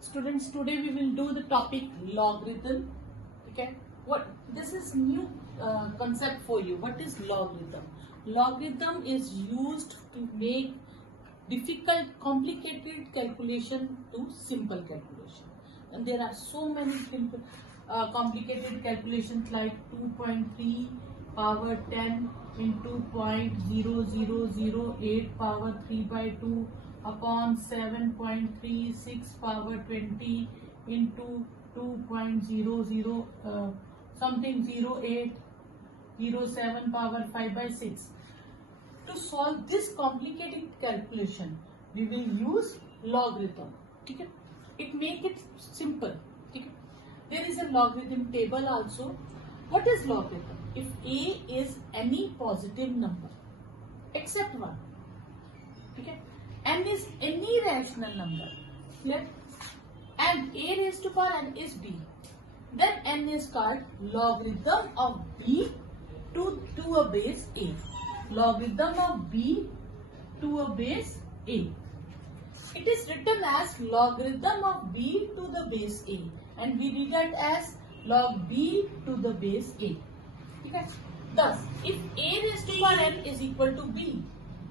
Students, today we will do the topic logarithm. Okay, this is new concept for you. What is logarithm? Logarithm is used to make complicated calculation to simple calculation. And there are so many simple, complicated calculations like 2.3 power 10 into 0.0008 power 3 by 2 upon 7.36 power 20 into 2.00 something 0807 power 5 by 6. To solve this complicated calculation, we will use logarithm. Okay? It make it simple. Okay? There is a logarithm table also. What is logarithm? If a is any positive number except 1. Okay? N is any rational number. Clear? And a raised to power n is b. Then n is called logarithm of b to a base a. Logarithm of b to a base a. It is written as logarithm of b to the base a, and we rewrite as log b to the base a. Okay? Thus, if a raised to power n is equal to b,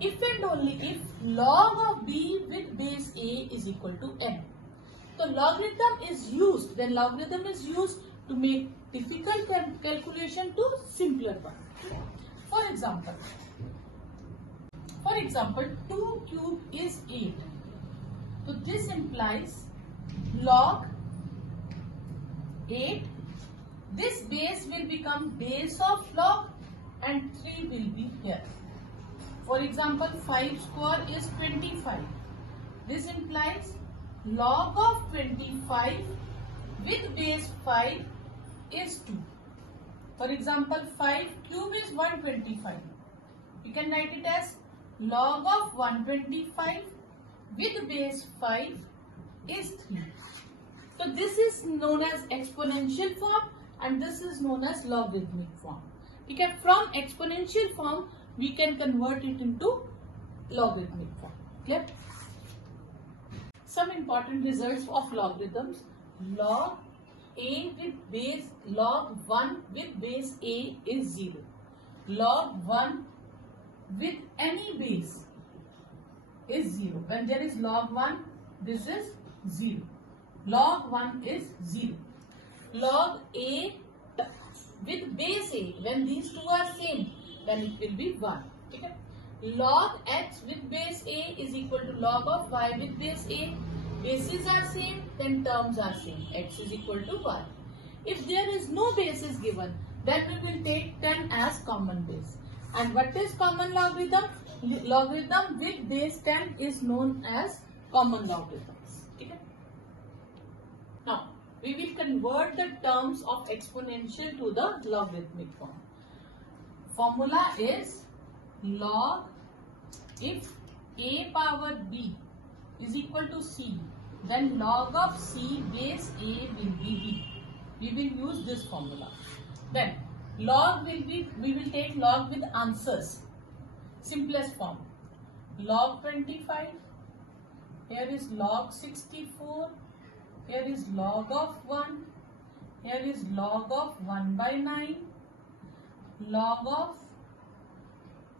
if and only if log of b with base a is equal to n. So logarithm is used, then logarithm is used to make difficult calculation to simpler one. For example, 2 cube is 8. So this implies log 8. This base will become base of log and 3 will be here. For example, 5 square is 25. This implies log of 25 with base 5 is 2. For example, 5 cube is 125. You can write it as log of 125 with base 5 is 3. So this is known as exponential form and this is known as logarithmic form. Okay, from exponential form we can convert it into logarithmic form. Clear? Some important results of logarithms. Log 1 with base a is 0. Log 1 with any base is 0. When there is log 1, this is 0. Log 1 is 0. Log a with base a, when these two are same, then it will be 1. Okay? Log x with base a is equal to log of y with base a. Bases are same, then terms are same. X is equal to y. If there is no basis given, then we will take 10 as common base. And what is common logarithm? Logarithm with base 10 is known as common logarithms. Okay? Now, we will convert the terms of exponential to the logarithmic form. Formula is log, if a power b is equal to c, then log of c base a will be b. We will use this formula. Then log will be, we will take log with answers. Simplest form. Log 25. Here is log 64. Here is log of 1. Here is log of 1 by 9. Log of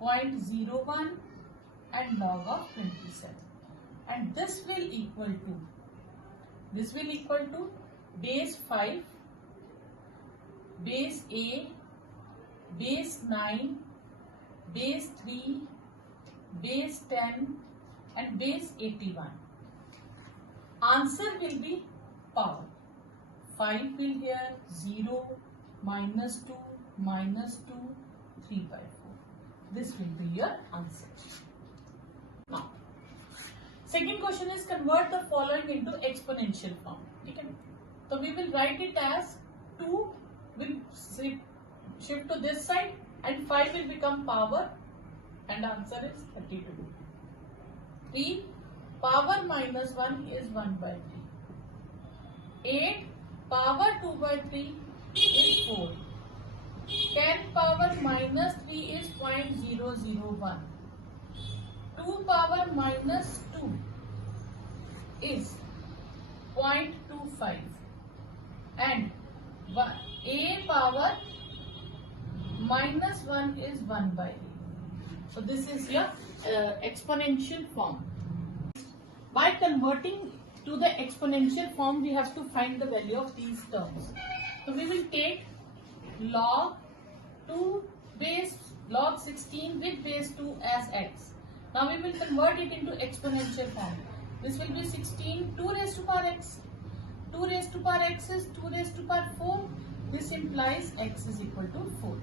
0.01 and log of 27. And this will equal to base 5, base a, base 9, base 3, base 10 and base 81. Answer will be power. 5 will here 0, minus 2, 3 by 4. This will be your answer. Now, second question is convert the following into exponential form. Okay? So we will write it as 2 will shift to this side and 5 will become power and answer is 32. 3 power minus 1 is 1 by 3. 8 power 2 by 3 is 4. 10 power minus 3 is 0.001. 2 power minus 2 is 0.001. 0.25 and a power minus 1 is 1 by a. So this is your exponential form. By converting to the exponential form, we have to find the value of these terms. So we will take log 2 base log 16 with base 2 as x. Now we will convert it into exponential form. This will be 16 2 raised to power x. 2 raised to power x is 2 raised to power 4. This implies x is equal to 4.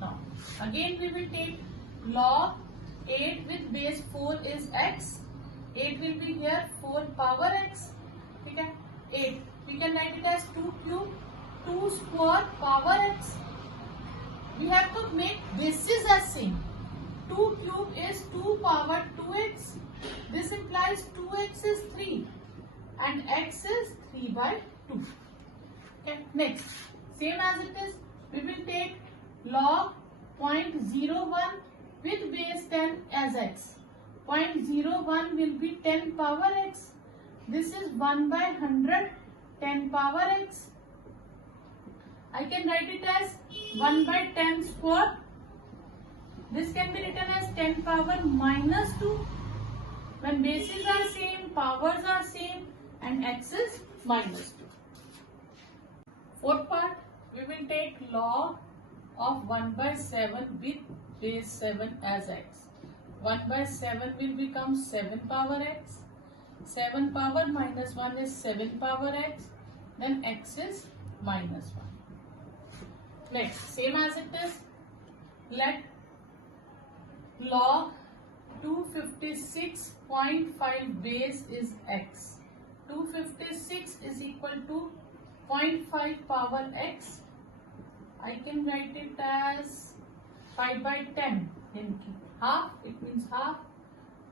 Now again we will take log 8 with base 4 is x. 8 will be here 4 power x. Okay? 8. We can write it as 2 cube 2 square power x. We have to make bases as same. 2 cube is 2 power 2x. This implies 2x is 3 and x is 3 by 2. Okay. Next, same as it is, we will take log 0.01 with base 10 as x. 0.01 will be 10 power x. This is 1 by 100, 10 power x. I can write it as 1 by 10 square. This can be written as 10 power minus 2. When bases are same, powers are same and x is minus 2. Fourth part, we will take log of 1 by 7 with base 7 as x. 1 by 7 will become 7 power x. 7 power minus 1 is 7 power x. Then x is minus 1. Next, same as it is, let log 256.5 base is x. 256 is equal to 0.5 power x. I can write it as 5 by 10 in half, it means half.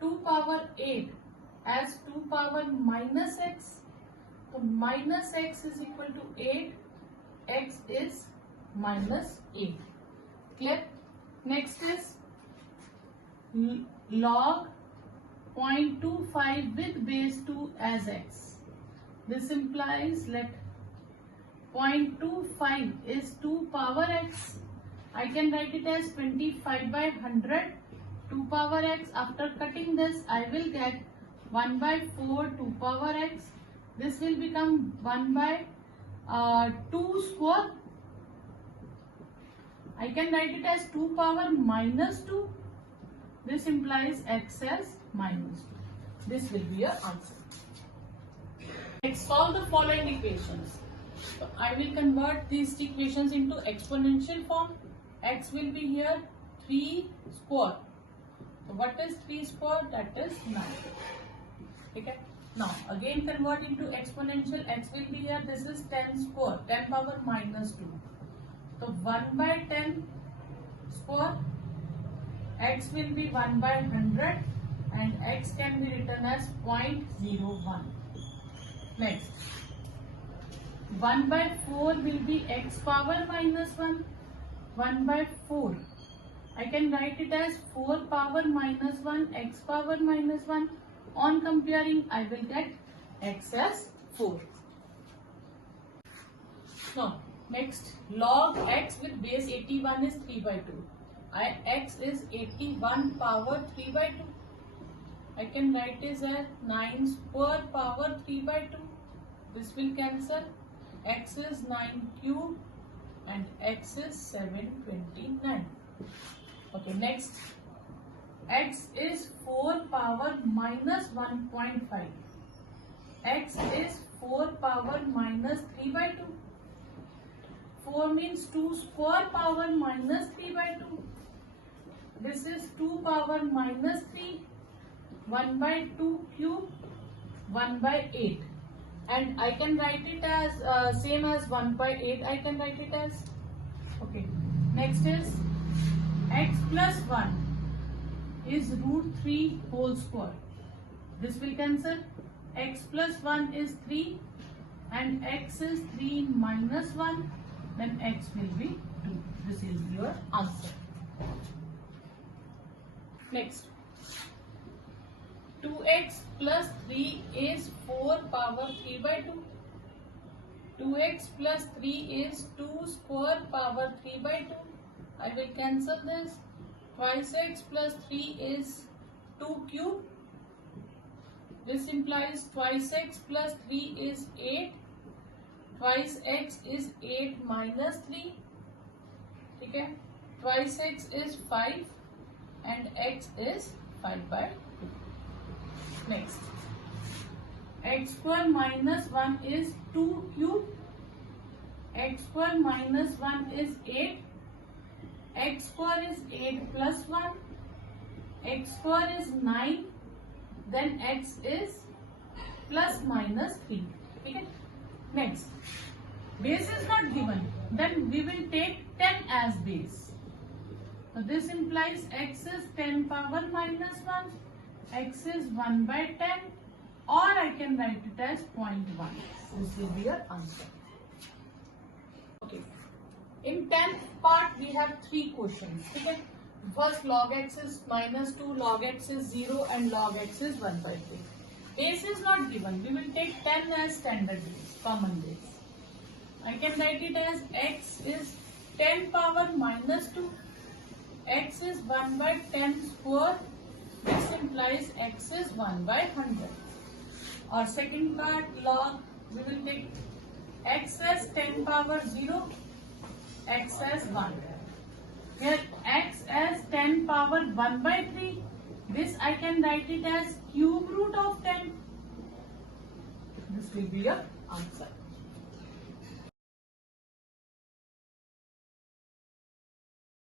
2 power 8 as 2 power minus x. So minus x is equal to 8, x is minus 8. Clear? Next is log 0.25 with base 2 as x. This implies let 0.25 is 2 power x. I can write it as 25 by 100, 2 power x. After cutting this, I will get 1 by 4, 2 power x. This will become 1 by 2 square. I can write it as 2 power minus 2. This implies x as minus 2. This will be your answer. Next, solve the following equations. So I will convert these equations into exponential form. X will be here 3 square. So what is 3 square? That is 9. Okay. Now again convert into exponential. X will be here. This is 10 square. 10 power minus 2. So 1 by 10 square. X will be 1 by 100 and x can be written as 0.01. Next, 1 by 4 will be x power minus 1. 1 by 4. I can write it as 4 power minus 1, x power minus 1. On comparing, I will get x as 4. Now, next, log x with base 81 is 3 by 2. X is 81 power 3 by 2. I can write this as 9 square power 3 by 2. This will cancel. X is 9 cube and x is 729. Okay, next. X is 4 power minus 1.5. X is 4 power minus 3 by 2. 4 means 2 square power minus 3 by 2. This is 2 power minus 3. 1 by 2 cube. 1 by 8. And I can write it as same as 1 by 8. I can write it as. Okay. Next is x plus 1 is root 3 whole square. This will cancel. X plus 1 is 3 and x is 3 minus 1. Then x will be 2. This is your answer. Next. 2x plus 3 is 4 power 3 by 2. 2x plus 3 is 2 square power 3 by 2. I will cancel this. Twice x plus 3 is 2 cube. This implies twice x plus 3 is 8. Twice x is 8 minus 3. Okay? Twice x is 5 and x is 5 by 2. Next. X square minus 1 is 2 cube. X square minus 1 is 8. X square is 8 plus 1. X square is 9. Then x is plus minus 3. Okay? Next. Base is not given. Then we will take 10 as base. So this implies x is 10 power minus 1. X is 1 by 10. Or I can write it as 0.1. This will be your answer. Okay. In 10th part, we have 3 questions. Okay. First, log x is minus 2, log x is 0 and log x is 1 by 3. Base is not given. We will take 10 as standard base, common base. I can write it as x is 10 power minus 2. X is 1 by 10 square. This implies x is 1 by 100. Or second part, log, we will take x as 10 power 0, x as 1. Here x as 10 power 1 by 3. This I can write it as cube root of 10. This will be your answer.